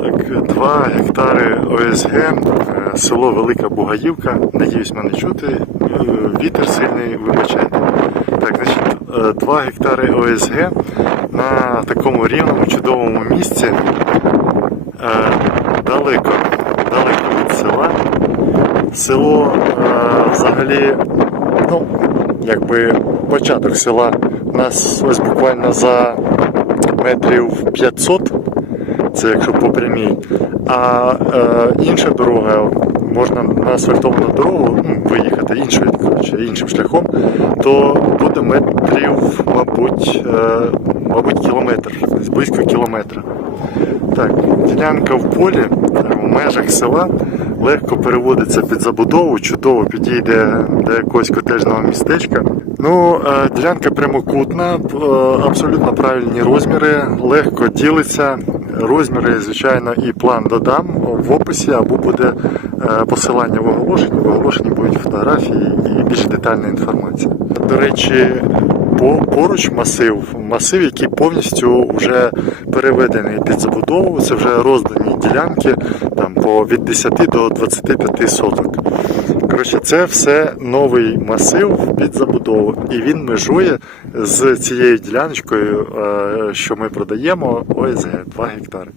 Так, 2 гектари ОСГ, е, село Велика Бугаївка. Надіюсь, мене чути. Е, Вітер сильний, вибачайте. Так, значить, 2 гектари ОСГ на такому рівному чудовому місці. Е, Далеко, далеко від села. Село е, взагалі, ну, якби початок села у нас ось буквально за метрів 500 це якщо по прямій. А е, інша дорога, можна на асфальтовану дорогу ну, виїхати іншою, коротше, іншим шляхом, то буде метрів, мабуть, е, мабуть, кілометр, близько кілометра. Так, ділянка в полі в межах села легко переводиться під забудову, чудово підійде до якогось котежного містечка. Ну, е, ділянка прямокутна, е, абсолютно правильні розміри, легко ділиться. Розміри, звичайно, і план додам в описі або буде е, посилання в оголошенні. В оголошенні будуть фотографії і більш детальна інформація. До речі, по, поруч масив, масив, який повністю вже переведений під забудову. Це вже роздані ділянки там по від 10 до 25 соток. Коротше, це все новий масив під забудову, і він межує з цією діляночкою, е, що ми продаємо, ОСГ 2 гектари.